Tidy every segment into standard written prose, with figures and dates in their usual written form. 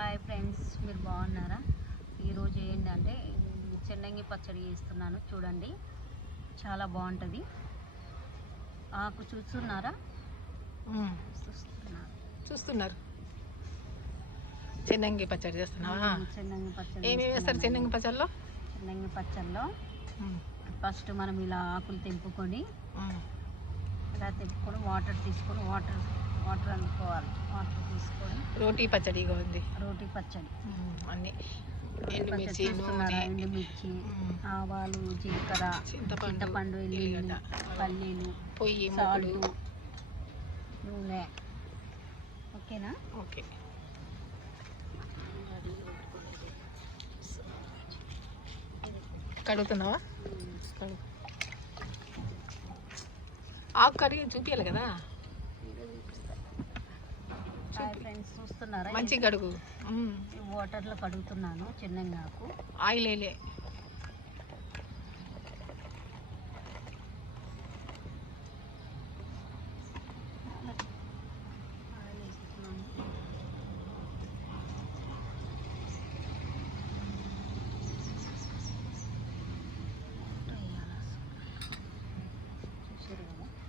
Hi friends, మీరు బాగున్నారా? ఈరోజు ఏంటంటే చెన్నంగి పచ్చడి చేస్తున్నాను. చూడండి, చాలా బాగుంటుంది. ఆకు చూస్తున్నారా? చూస్తున్నారు. చెన్నంగి పచ్చడి చేస్తున్నావా? చెన్నంగి పచ్చడి ఏమేమి వేస్తారు చెన్నంగి పచ్చడిలో? చెన్నంగి పచ్చడిలో ఫస్ట్ మనం ఇలా ఆకులు తెంపుకొని వాటర్ తీసుకొని వాటర్ అనుకోవాలి. వాటర్ తీసుకొని రోటీ పచ్చడి ఉంది. రోటీ పచ్చడి అన్ని ఎండుమిర్చి, ఎండుమిర్చి, ఆవాలు, జీలకర్ర, చింతపండు, ఎల్లుల్లి, పల్లీలు, పొయ్యి, సాల్ట్, నూనె. ఓకేనా? ఓకే. కడుగుతున్నావా? ఆకు కడిగి చూపించాలి కదా. ఫ్రెండ్స్ చూస్తున్నారా? మంచి కడుగు. వాటర్లో కడుగుతున్నాను చెన్నంగి ఆకు. ఆయిల్ వేలే.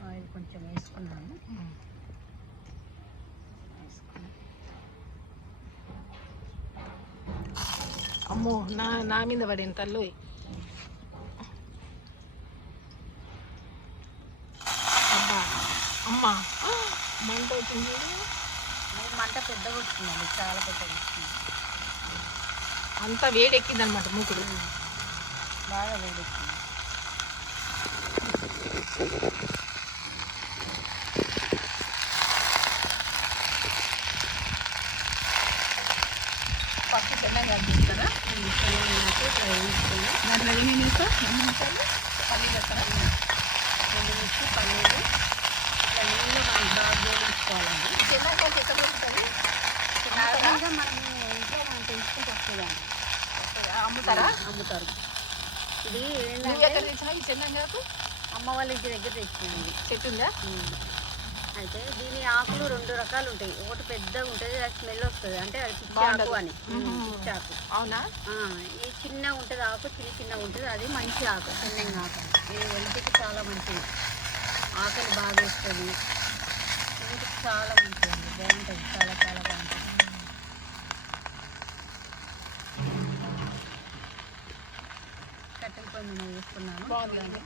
ఆయిల్ కొంచెం వేసుకున్నాను. అమ్మో, నా మీద పడింది తల్లు. అబ్బా, అమ్మా, మంట వచ్చింది. మంట పెద్దగా వచ్చిందండి, చాలా పెద్దగా వచ్చింది. అంతా వేడెక్కింది అనమాట. మూకుడు బాగా వేడెక్కింది. ఫస్ట్ చెన్నంగా అనిపిస్తారా? దాంట్లో ఏమేమి వేస్తా? పల్లీలు వేస్తారా? ఎండుమిర్చి, పల్లీలు నీళ్ళు మనం బాగా వేయించుకోవాలండి. చెన్నంగా ఎక్కడ దొరుకుతుంది? మనం ఇంట్లో మనం పెంచుకుంటూ వస్తుందండి. అమ్ముతారా? అమ్ముతారు. ఇది నువ్వు ఎక్కడ తెచ్చినా ఈ చెన్నంగాకు? అమ్మ వాళ్ళ ఇంటి దగ్గర తెచ్చినాయండి. చెట్టు ఉందా? అయితే దీని ఆకులు 2 రకాలు ఉంటాయి. ఒకటి పెద్దగా ఉంటుంది, అది స్మెల్ వస్తుంది, అంటే అది పిచ్చాకు అని. పిచ్చాకు. అవునా? ఈ చిన్నగా ఉంటుంది ఆకు, చిన్నగా ఉంటుంది, అది మంచి ఆకు, చెన్నంగి ఆకు. ఇది ఒంటికి చాలా మంచిది. ఆకులు బాగా వేస్తుంది, ఒంటికి చాలా మంచిది, బాగుంటుంది, చాలా చాలా బాగుంటుంది. కట్టెల పొయ్యి మీద వేసుకున్నాను. బాగుంది.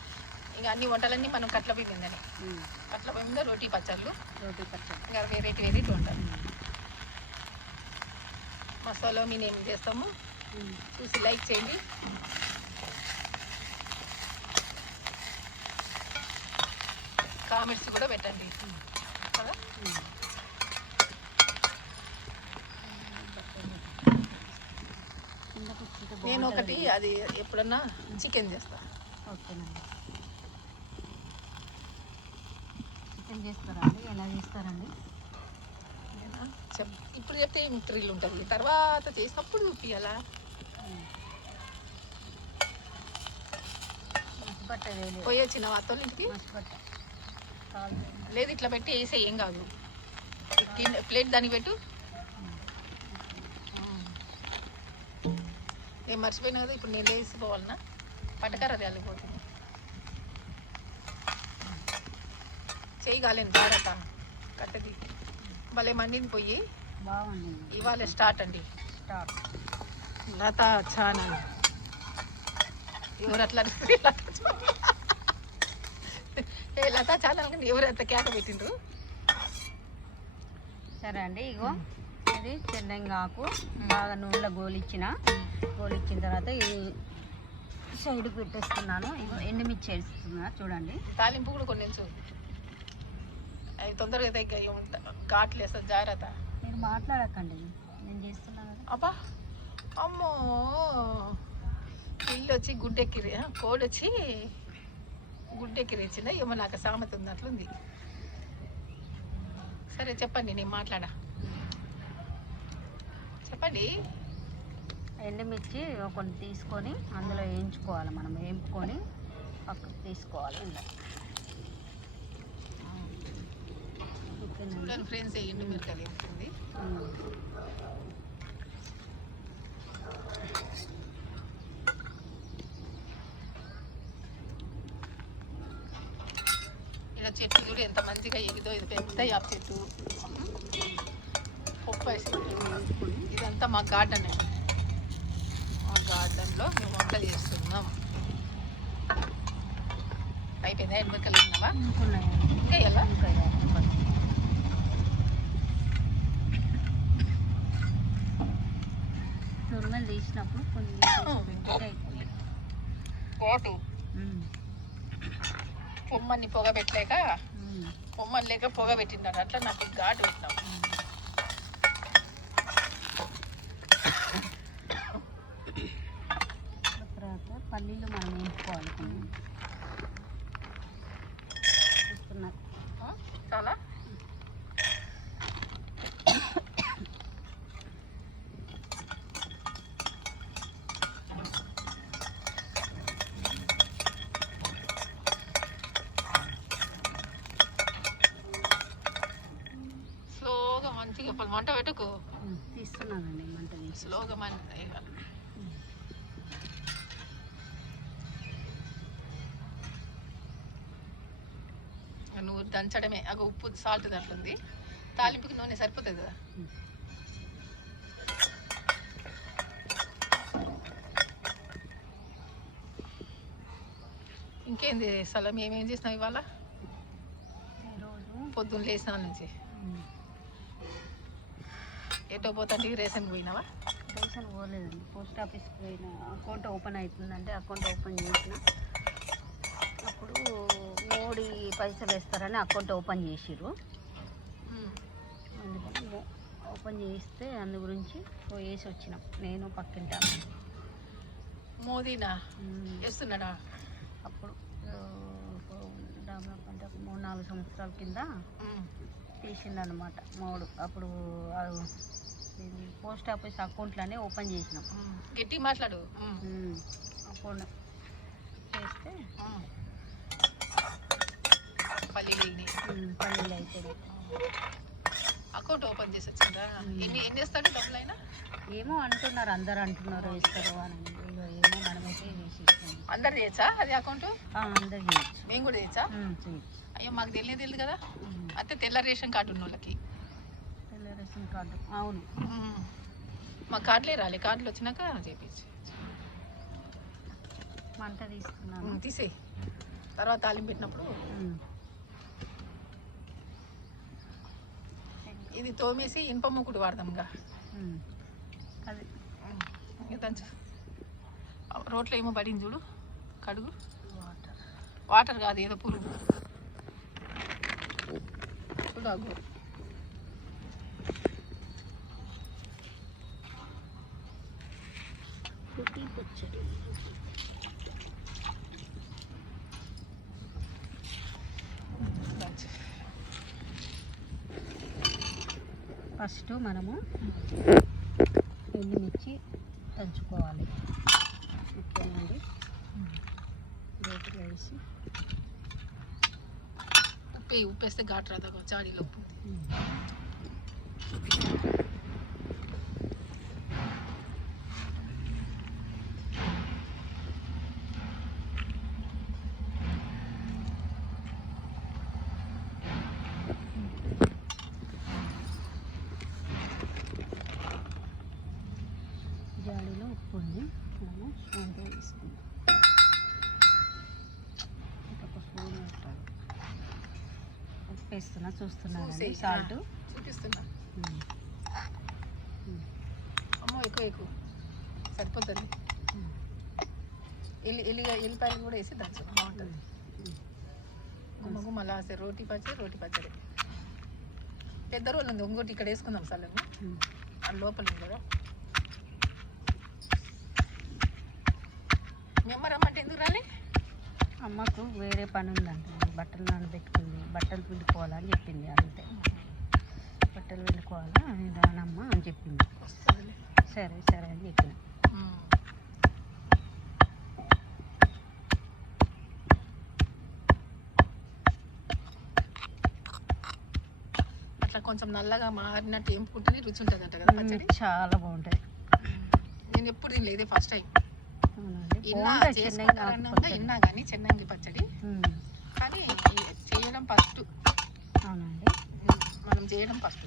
ఇంకా అన్ని వంటలన్నీ మనం కట్ల పొయ్యి మీదనే. కట్ల పొయ్యి మీద రోటీ పచ్చళ్ళు. ఇంకా వెరైటీ ఉంటారు. మసాలా మేము ఏం చేస్తాము చూసి లైక్ చేయండి. కామెంట్స్ కూడా పెట్టండి కదా. నేను ఒకటి అది ఎప్పుడన్నా చికెన్ చేస్తా. ఓకేనండి. చికెన్ చేస్తారండి? ఎలా చేస్తారండి? ఇప్పుడు చెప్తే ఏం థ్రిల్ ఉంటుంది, తర్వాత చేసినప్పుడు చూపించాలా. పోయి వచ్చిన వార్తలు ఇంటికి లేదు, ఇట్లా పెట్టి వేసే ఏం కాదు. ప్లేట్ దానికి పెట్టు. నేను మర్చిపోయినా కదా, ఇప్పుడు నేను వేసిపోవాలన్నా పట్టకర అది అల్లిపోతుంది. చేయి కాలేను జాగ్రత్త. కట్టది భలే మండిని పోయి. బాగుంది. ఇవాళ స్టార్ట్ అండి. లత ఛానల్. ఎవరు అట్లా ఏ లత ఛానల్ కానీ ఎవరు అంత కేక పెట్టిండ్రు? సరే అండి, ఇగో ఇది చెన్నంగి ఆకు బాగా నూనెలో గోలిచ్చిన తర్వాత ఈ సైడ్ పెట్టేస్తున్నాను. ఇగో ఎండుమిర్చి వేస్తున్నా, చూడండి. తాలింపు కూడా కొన్ని అవి తొందరగా దగ్గర ఘాట్లు వేస్తుంది, జాగ్రత్త. మీరు మాట్లాడకండి, నేను చేస్తున్నాను కదా. అబ్బా, అమ్మో, ఇల్లు వచ్చి గుడ్డెక్కిరి, కోడి వచ్చి గుడ్డెక్కిరి ఇచ్చిందా ఏమో, నాకు సామెత ఉంది, అట్లుంది. సరే చెప్పండి, నేను మాట్లాడా. చెప్పండి. ఎండుమిర్చి కొన్ని తీసుకొని అందులో వేయించుకోవాలి. మనం వేయించుకొని పక్కకు తీసుకోవాలి. ఫ్రెండ్స్ ఎండు మిరకాయలు వేస్తుంది. చెట్టు చూడు ఎంత మంచిగా ఎగిదో, ఇది పెద్ద యాప చెట్టు, బొప్పాయి చెట్టు. ఇదంతా మా గార్డెన్. మా గార్డెన్లో మేము వంట చేస్తున్నాం. అయిపోయిందా? ఎనిమికలు ఉన్నావా? ఇంకా ఎలా తురుమలు తీసినప్పుడు కొన్ని కోటు పొమ్మని పొగ పెట్టలేక, పొమ్మని లేక పొగ పెట్టింటాడు. అట్లా నాకు ఘాటు పెట్టినాం. తర్వాత పల్లీలు మనం వేసుకోవాలి. చాలా స్లోగా మంచిగా మంట పెట్టుకు. తీస్తున్నానండి మంట. స్లోగా మంట వేయాలి. నువ్వు దంచడమే. అగ ఉప్పు సాల్ట్ దాంట్లో ఉంది. తాలింపుకి నూనె సరిపోతుంది కదా. ఇంకేంది సలం? ఏమేం చేసినావు ఇవాళ? పొద్దున్న లేచిన నుంచి ఎటో పోతాంటే రేషన్ పోయినావా? రేషన్ పోలేదండి. పోస్ట్ ఆఫీస్కి పోయిన. అకౌంట్ ఓపెన్ అవుతుందంటే అకౌంట్ ఓపెన్ చేసిన. అప్పుడు మోడీ పైసలు వేస్తారని అకౌంట్ ఓపెన్ చేసిర్రు. అందుకని ఓపెన్ చేస్తే అందు గురించి పోయేసి వచ్చినాం. నేను పక్కింటా. మోదీనా వేస్తున్నాడా? అప్పుడు దాదాపు అంటే 3-4 సంవత్సరాల కింద తీసిందనమాట మోడు. అప్పుడు పోస్ట్ ఆఫీస్ అకౌంట్లోనే ఓపెన్ చేసినాం. గట్టి మాట్లాడు. అకౌంట్ చేస్తే పల్లీలు అయితే అకౌంట్ ఓపెన్ చేసి వచ్చిందా? ఎన్ని వేస్తాడు డబ్బులు అయినా? ఏమో అంటున్నారు, అందరు అంటున్నారు వేస్తారు అని. ఏమో మనమైతే వేసి ఇస్తాం. అందరు చేయొచ్చా అది అకౌంట్? అందరు చేయొచ్చు. మేము కూడా చేయొచ్చా? చేయొచ్చు. అయ్యో మాకు తెలియదు కదా. అయితే తెల్ల రేషన్ కార్డు ఉన్న వాళ్ళకి. తెల్ల రేషన్ కార్డు? అవును. మా కార్డులే రాలే. కార్డులు వచ్చినాక చేయించి మంట తీసుకున్నాను. తీసేయి. తర్వాత తాలింపు పెట్టినప్పుడు ఇది తోమేసి ఇనుప మూకుడు వాడదాంగా. అది దంచు. రోట్లో ఏమో పడింది చూడు, కడుగు. వాటర్ కాదు, ఏదో పురుగు చూడు. అగ్గు పచ్చడి. ఫస్ట్ మనము ఎండుమిర్చి దంచుకోవాలి. ఓకేనండి. రోటిలో వేసి ఉప్పేస్తే ఘాటు రాదా? చాడీలో ఉప్పు. జాడీలో ఉప్పు ఉంది. మనము స్పూన్తో వేసుకుందాం. ఇంకొక స్పూన్ వేస్తాను. ఉప్పు వేస్తున్నా, చూస్తున్నాను. సాల్ట్ చూపిస్తున్నా. అమ్మో ఎక్కువ సరిపోతుంది. ఎల్లిపాయలు కూడా వేసి దంచు, బాగుంటుంది. మళ్ళీ వస్తే రోటీ పచ్చడి. పెద్ద రోల్ ఉంది, ఇంకోటి ఇక్కడ వేసుకుందాం. సలము అది లోపల ఉంది కదా. మీ అమ్మ రమ్మంటే ఎందుకు రాలే? అమ్మకు వేరే పని ఉందంట. బట్టలు నానబెట్టుకుంది, బట్టలు పిండుకోవాలని చెప్పింది. అంతే, బట్టలు పిండుకోవాలా రానమ్మ అని చెప్పింది. సరే సరే అని చెప్పిన. అట్లా కొంచెం నల్లగా మారినట్టు ఏంపుకుంటే రుచి ఉంటుంది అంట కదా పచ్చడి. చాలా బాగుంటుంది. నేను ఎప్పుడు తినలేదు, ఇదే ఫస్ట్ టైం. ఇన్నా కానీ చెన్నంగి పచ్చడి, కానీ చేయడం చేయడం ఫస్ట్. అవునండి, మనం చేయడం ఫస్ట్.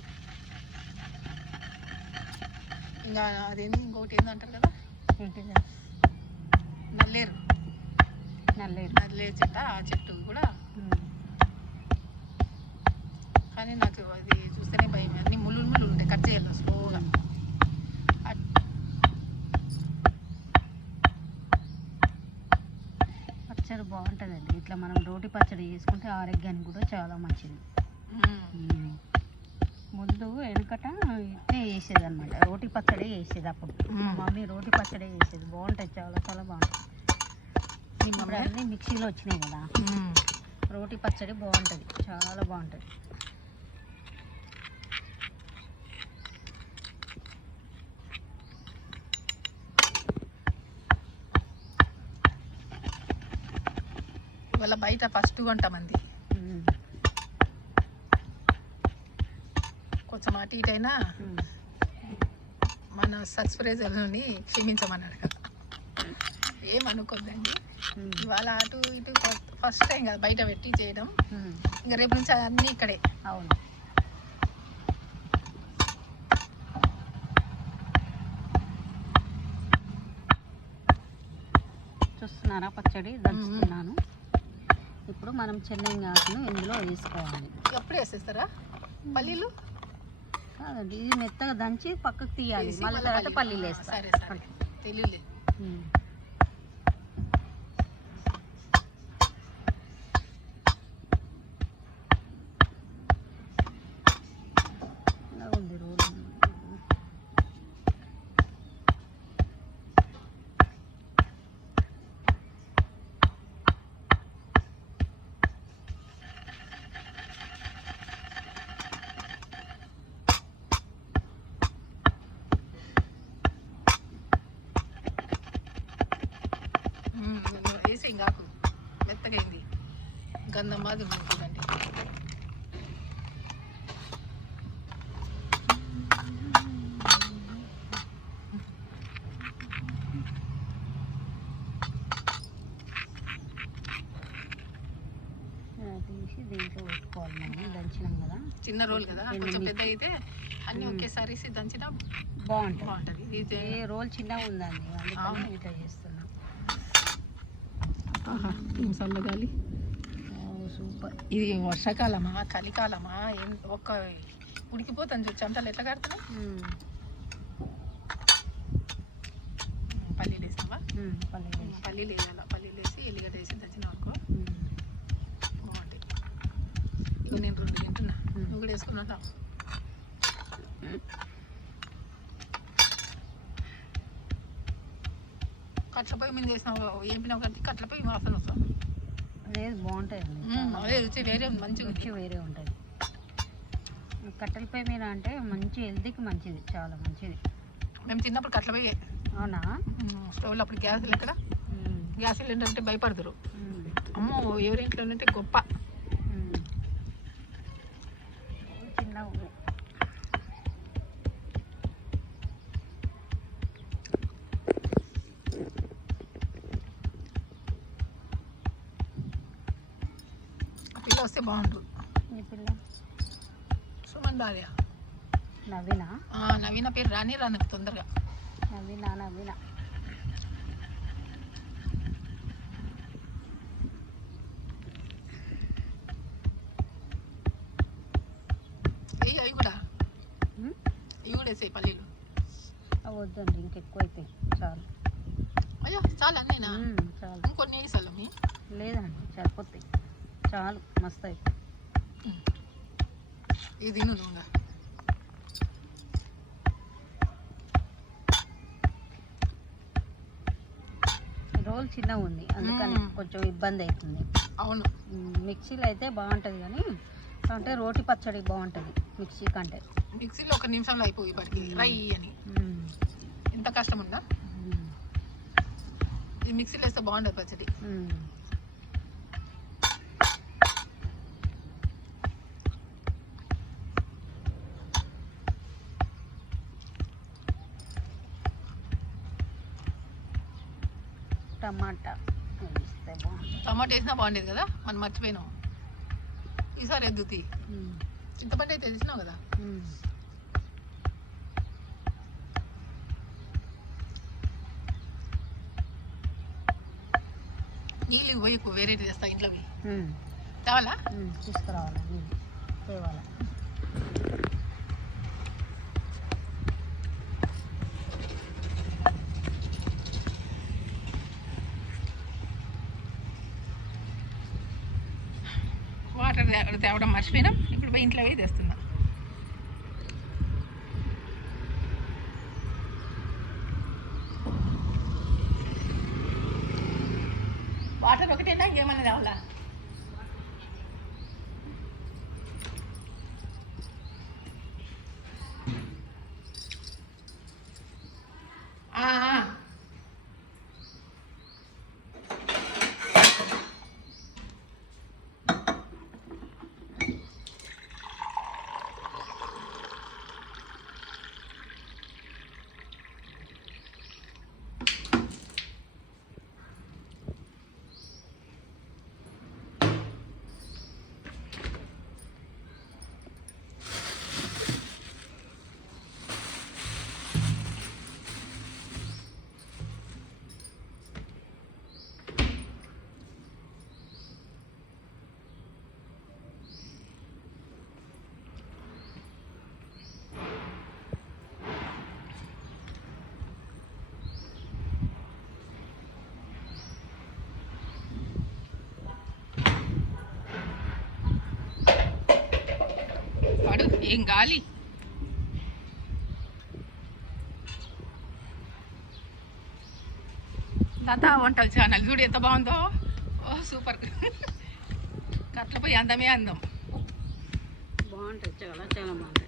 ఇంకా అదేంటి ఇంకొకటి ఏందంటారు కదా, ఏంటిది? నల్లేరు. నల్లేరు. నల్లేరు చెట్టు, ఆ చెట్టు కూడా. కానీ నాకు అది చూస్తేనే భయం. అన్ని ముళ్ళు ఉంటాయి, కట్ చేయాలి స్లోగా. పచ్చడి బాగుంటుందండి. ఇట్లా మనం రోటి పచ్చడి చేసుకుంటే ఆరోగ్యానికి కూడా చాలా మంచిది. ముందు వెనుకట ఇట్లే వేసేది అనమాట, రోటి పచ్చడి వేసేది. అప్పుడు మా మమ్మీ రోటి పచ్చడి వేసేది, బాగుంటుంది, చాలా చాలా బాగుంటుంది. ఇప్పుడు అన్నీ మిక్సీలో వచ్చినాయి కదా, రోటి పచ్చడి బాగుంటుంది, చాలా బాగుంటుంది. ఇవాళ బయట ఫస్ట్ కొంతమంది కొంచెం అటు ఇటు అయినా మన సబ్స్క్రైబర్లని క్షమించమన్నాడు కదా, ఏమనుకోద్దండి. ఇవాళ అటు ఇటు ఫస్ట్ టైం కదా బయట పెట్టి చేయడం. ఇంకా రేపు నుంచి అన్నీ ఇక్కడే. అవును, చూస్తున్నారా పచ్చడి దంచుతున్నాను. ఇప్పుడు మనం చెన్నై ఆకును ఇందులో వేసుకోవాలి. ఎప్పుడు వేసేస్తారా పల్లీలు? కాదండి, ఇది మెత్తగా దంచి పక్కకు తీయాలి, మళ్ళీ తర్వాత పల్లీలు వేస్తాం. సరే సరే, తెలియలేదు. ఉంది రోల్. వేసి ఇంకాకు మెత్తగా అయింది, గంధం మాదిరి ఉంది చూడండి. తీసి దీంట్లో పెట్టుకోవాలి. మనం దంచినాం కదా, చిన్న రోల్ కదా, కొంచెం పెద్ద అయితే అన్నీ ఒకేసారి దంచినా బాగుంటుంది. ఇది రోల్ చిన్నగా ఉందండి, అందుకని ఇట్లా చేస్తున్నాం. చల్లగాలి, సూపర్. ఇది వర్షాకాలమా చలికాలమా ఒక్క ఉడికిపోతాను చూడు, చెమటలు ఎట్లా కడుతున్నాయి. పల్లీలు వేసావా? పల్లీలు వేయాలి. పల్లీలు వేసి ఎల్లిగడ్డ వేసి దంచిన అనుకో బాగుంటాయి. ఇక నేను 2 తింటున్నా, నువ్వు కూడా వేసుకున్నట్టు. కట్ల పొయ్యి మీద వేసినావు, ఏంపినావు కాబట్టి కట్ల పొయ్యి వాసన వస్తాను. అదే బాగుంటుంది, అదే రుచి వేరే మంచి రుచి వేరే ఉంటుంది. కట్టెల పొయ్యి మీద అంటే మంచి హెల్తీకి మంచిది, చాలా మంచిది. మేము చిన్నప్పుడు కట్ల పొయ్యి. అవునా? స్టవ్లో అప్పుడు గ్యాసులు ఎక్కడ, గ్యాస్ సిలిండర్ అంటే భయపడతారు. అమ్మో ఎవరింట్లో అయితే గొప్ప. చిన్న పిల్ల వస్తే బాగుంటుంది. ఈ పిల్ల సుమన్ భార్య నవీన. నవీన పేరు రాని తొందరగా. నవీన అవి కూడా వేసాయి పల్లీలు. వద్దండి, ఇంకెక్కువ అయిపోయి చాలు. అయ్యో చాలు అన్నీనా? చాలు, ఇంకొన్ని వేసాలు మీ లేదండి, సరిపోతాయి, చాలు, మస్తు అయిపోయి. ఇది తిను నువ్వు. రోల్ చిన్నగా ఉంది, అందుకని కొంచెం ఇబ్బంది అవుతుంది. అవును, మిక్సీలో అయితే బాగుంటుంది, కానీ అంటే రోటి పచ్చడి బాగుంటుంది మిక్సీ కంటే. మిక్సీలో 1 నిమిషంలో అయిపోయి ఇప్పటికి రై అని. ఎంత కష్టం ఉందా? ఇది మిక్సీలో వేస్తే బాగుంటుంది పచ్చడి. టమాటా వేస్తే బాగుంటుంది. టమాటా వేసినా బాగుండేది కదా, మనం మర్చిపోయినాం. ఈసారి ఎద్దుతి చింతపండు అయితే తెలిసినావు కదా. నీళ్ళు పోయి ఎక్కువ వేరేటి చేస్తా ఇంట్లో పోయి తేవాలా తీసుకురావాలా తేవాలా. వాటర్ తేవడం మర్చిపోయినాం, ఇప్పుడు పోయి ఇంట్లో పోయి తెస్తున్నా. వాటర్ ఒకటేనా ఇంకేమన్నా కావాలా? వాడు ఏం గాలి. లతా వంటల ఛానల్ చూడు ఎంత బాగుందో. ఓ సూపర్. కట్లపై అందమే అందం. బాగుంటుంది, చాలా చాలా బాగుంటుంది.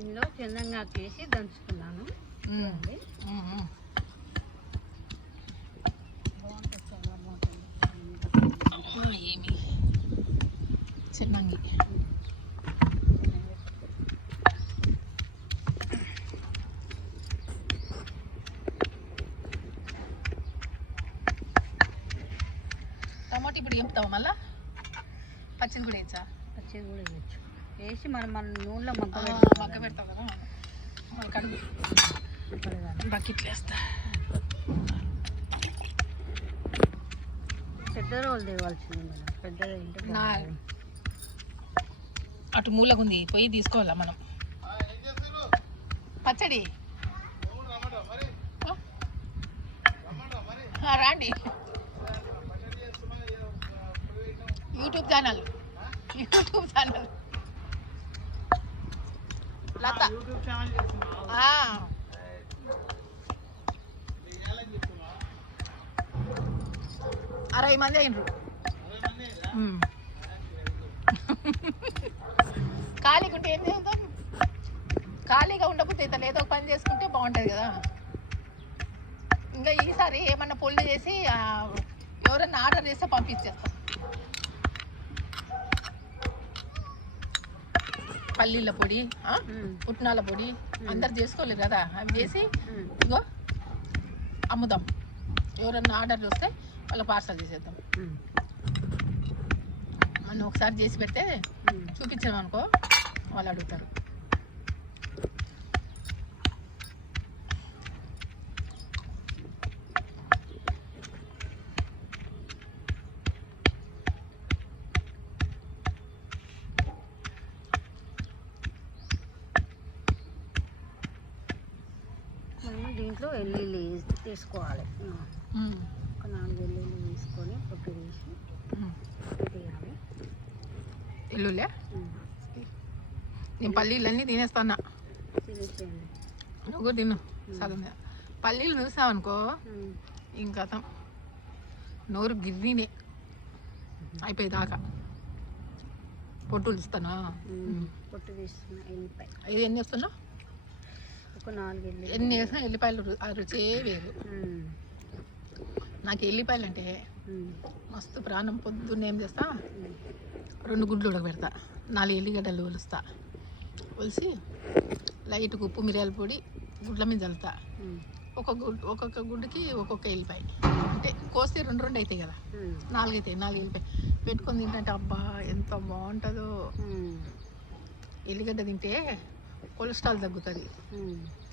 ఇందులో చందంగా చేసి దంచుకున్నాను. బాగుంటుంది, చాలా బాగుంటుంది. ఏమి చిన్నంగి టమాటో ఇప్పుడు ఎంపుతావా మళ్ళా? పచ్చిది కూడా వేయచ్చా? పచ్చిది కూడా వేయచ్చు. వేసి మనం నూనెలో మగ్గ పెడతావు కదా. మళ్ళీ కడుగు బకెట్లు వేస్తా. పెద్ద రోలు తేవాల్సింది మేడం, పెద్దది ఏంటో నా అటు మూలకు ఉంది, పోయి తీసుకోవాలా మనం. పచ్చడి రాండి. యూట్యూబ్ ఛానల్ లత 60 మంది అయినరు. ఖాళీగా ఉంటే ఏం చేద్దాం? ఖాళీగా ఉండకపోతే ఇతను ఏదో పని చేసుకుంటే బాగుంటుంది కదా. ఇంకా ఈసారి ఏమన్నా పొల్లు చేసి ఎవరన్నా ఆర్డర్ చేస్తే పంపించేస్తాం. పల్లీల పొడి, పుట్నాల పొడి అందరు చేసుకోలేరు కదా, అవి చేసి ఇగో అమ్ముదాం. ఎవరన్నా ఆర్డర్ వస్తే వాళ్ళకి పార్సల్ చేసేద్దాం. మనం ఒకసారి చేసి పెడితే చూపించామనుకో వాళ్ళు అడుగుతారు. దీంట్లో వెల్లుల్లి తీసుకోవాలి. ఒక 4 వెల్లుల్లి తీసుకొని పొట్టు తీసి తీయాలి. వెల్లుల్లి నేను పల్లీలన్నీ తినేస్తాను. తినేసేయండి, నువ్వు కూడా తిను. సగం పల్లీలు చూసావనుకో ఇంకా నోరు గిర్రీనే అయిపోయేదాకా. పొట్టులు ఇస్తాను. పొట్టు తీస్తున్నా. ఎల్లిపాయ ఇది ఎన్ని వేస్తున్నావు? ఒక 4 వెల్లుల్లి. ఎన్ని వేసినా ఎల్లిపాయలు ఆ రుచే వేరు. నాకు ఎల్లిపాయలు అంటే మస్తు ప్రాణం. పొద్దున్న ఏం చేస్తా, 2 గుడ్లు ఉడకబెడతా, 4 ఎల్లిగడ్డలు ఒలుస్తా, ఒలిసి లైట్గా ఉప్పు మిరియాల పొడి గుడ్ల మీద చల్లుతా. ఒక్కొక్క గుడ్డుకి ఒక్కొక్క ఎల్లిపాయ, అంటే కోస్తే 2 అవుతాయి కదా, 4 అవుతాయి. 4 ఎల్లిపాయ పెట్టుకొని తింటే అబ్బా ఎంత బాగుంటుందో. ఎల్లిగడ్డ తింటే కొలెస్ట్రాల్ తగ్గుతుంది,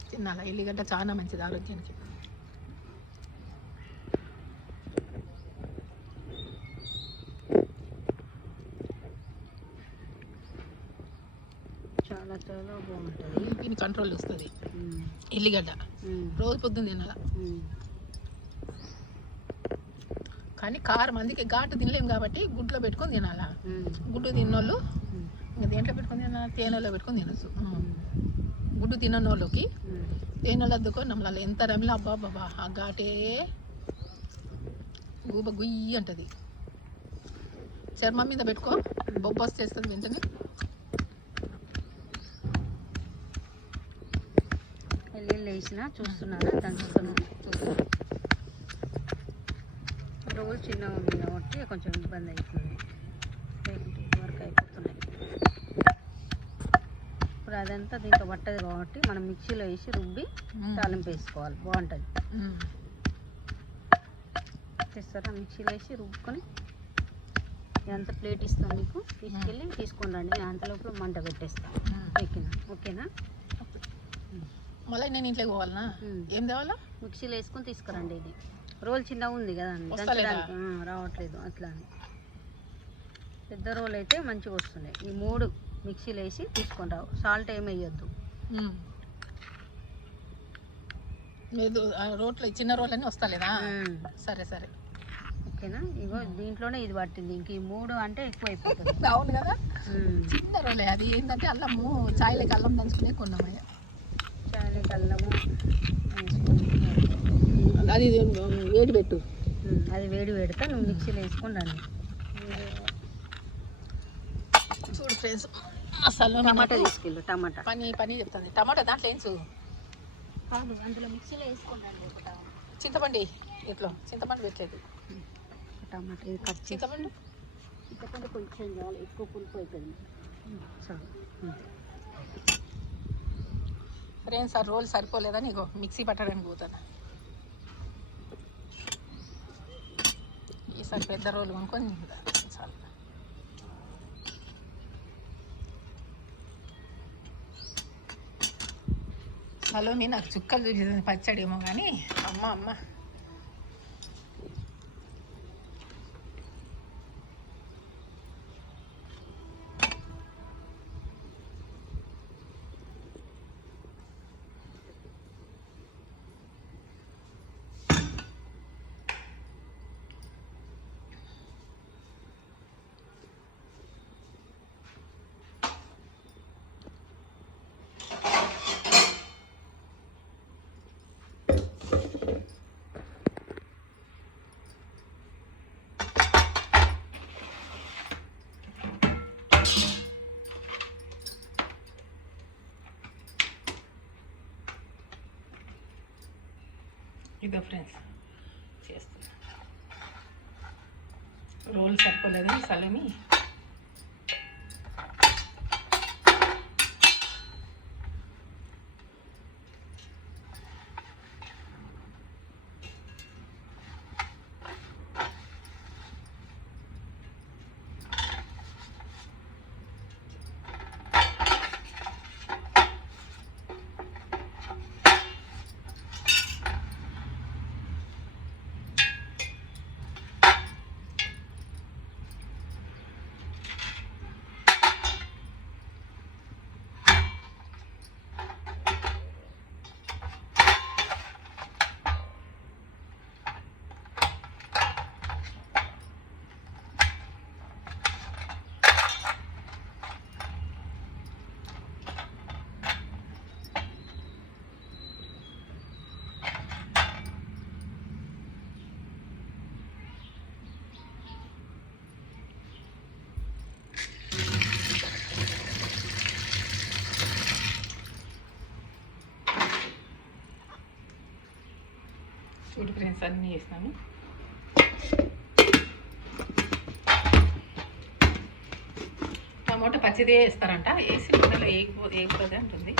తినాల. ఎల్లిగడ్డ చాలా మంచిది ఆరోగ్యానికి. చాలా చాలా బాగుంటుంది. బీపీని కంట్రోల్ వస్తుంది ఎల్లిగడ్డ. రోజు పొద్దున్న తినాల. కానీ కారం మందికి ఘాటు తినలేము కాబట్టి గుడ్లో పెట్టుకొని తినాలా. గుడ్డు తిన్నోళ్ళు ఇంకా దేంట్లో పెట్టుకొని తినాలి, తేనెలో పెట్టుకొని తినచ్చు. గుడ్డు తిననోళ్ళకి తేనెలో అద్దుకొని నమ్మలాలి. ఎంత రమిలా అబ్బా బాబా, ఆ ఘాటే గూబ గుయ్యి అంటుంది. చర్మం మీద పెట్టుకో, బొబ్బ వస్తేస్తుంది వెంటనే. వెల్లుల్లి వేసిన చూస్తున్నారా, దంచుతున్నాను. రోజు చిన్నగా ఉంది కాబట్టి కొంచెం ఇబ్బంది అవుతుంది, లేకుంటే వర్క్ అయిపోతున్నాయి. ఇప్పుడు అదంతా దీంట్లో పట్టదు కాబట్టి మనం మిక్సీలో వేసి రుబ్బి తాలింపు వేసుకోవాలి, బాగుంటుంది. చేస్తారా? మిక్సీలో వేసి రుబ్బుకొని ఇదంతా ప్లేట్ ఇస్తాను మీకు, తీసుకెళ్ళి తీసుకొని రండి. నేను అంతలోపు మంట పెట్టేస్తాను. ఓకేనా? మళ్ళీ నేను ఇంట్లోకి పోవాలనా? ఏం తేవాలా? మిక్సీలో వేసుకొని తీసుకురండి. ఇది రోల్ చిన్నగా ఉంది కదా, రావట్లేదు అట్లా అని. పెద్ద రోల్ అయితే మంచిగా వస్తున్నాయి. ఈ 3 మిక్సీలో వేసి తీసుకొని రావు. సాల్ట్ ఏమి వేయొద్దు. రోట్లో చిన్న రోల్ అన్నీ వస్తలేదా? సరే సరే, ఓకేనా? ఇగో దీంట్లోనే ఇది పట్టింది. ఇంక ఈ 3 అంటే ఎక్కువ అయిపోతుంది. అవును కదా, చిన్న రోలే. అది ఏంటంటే అల్లము, చాయ్లకి అల్లం దంచుకునే కొన్నామయ్యా. చాయ్లకి అల్లము అది వేడి పెట్టు. అది వేడి పెడతా, నువ్వు మిక్సీలో వేసుకొని రండి. చూడు ఫ్రెండ్స్, అసలు టమాటా తీసుకెళ్ళు. టమాటా పని చెప్తుంది. టమాటా దాంట్లో ఏం కాదు, అందులో మిక్సీలో వేసుకొని రండి. ఒక చింతపండు ఇట్లా, చింతపండు పెట్టలేదు. టమాటా ఇది కట్ చింతపండు కొంచెం చాలు, ఎక్కువ పులుపు అవుతుంది. చాలు ఫ్రెండ్స్, ఆ రోల్ సరిపోలేదని ఇగో మిక్సీ పట్టడానికి పోతాను. ఈసారి పెద్ద రోల్ కొనుక్కొని చాలు. సలోమి నాకు చుక్కలు చూసేది పచ్చడేమో కానీ అమ్మ ఇదో ఫ్రెండ్స్ చేస్తున్నా. రోల్ సరిపోలేదని సలోమి చూడు ఫ్రెండ్స్, అన్నీ వేసినాను. టమోటా పచ్చిదే వేస్తారంట, వేసి నూనెలో వేయకూడదు అంటుంది.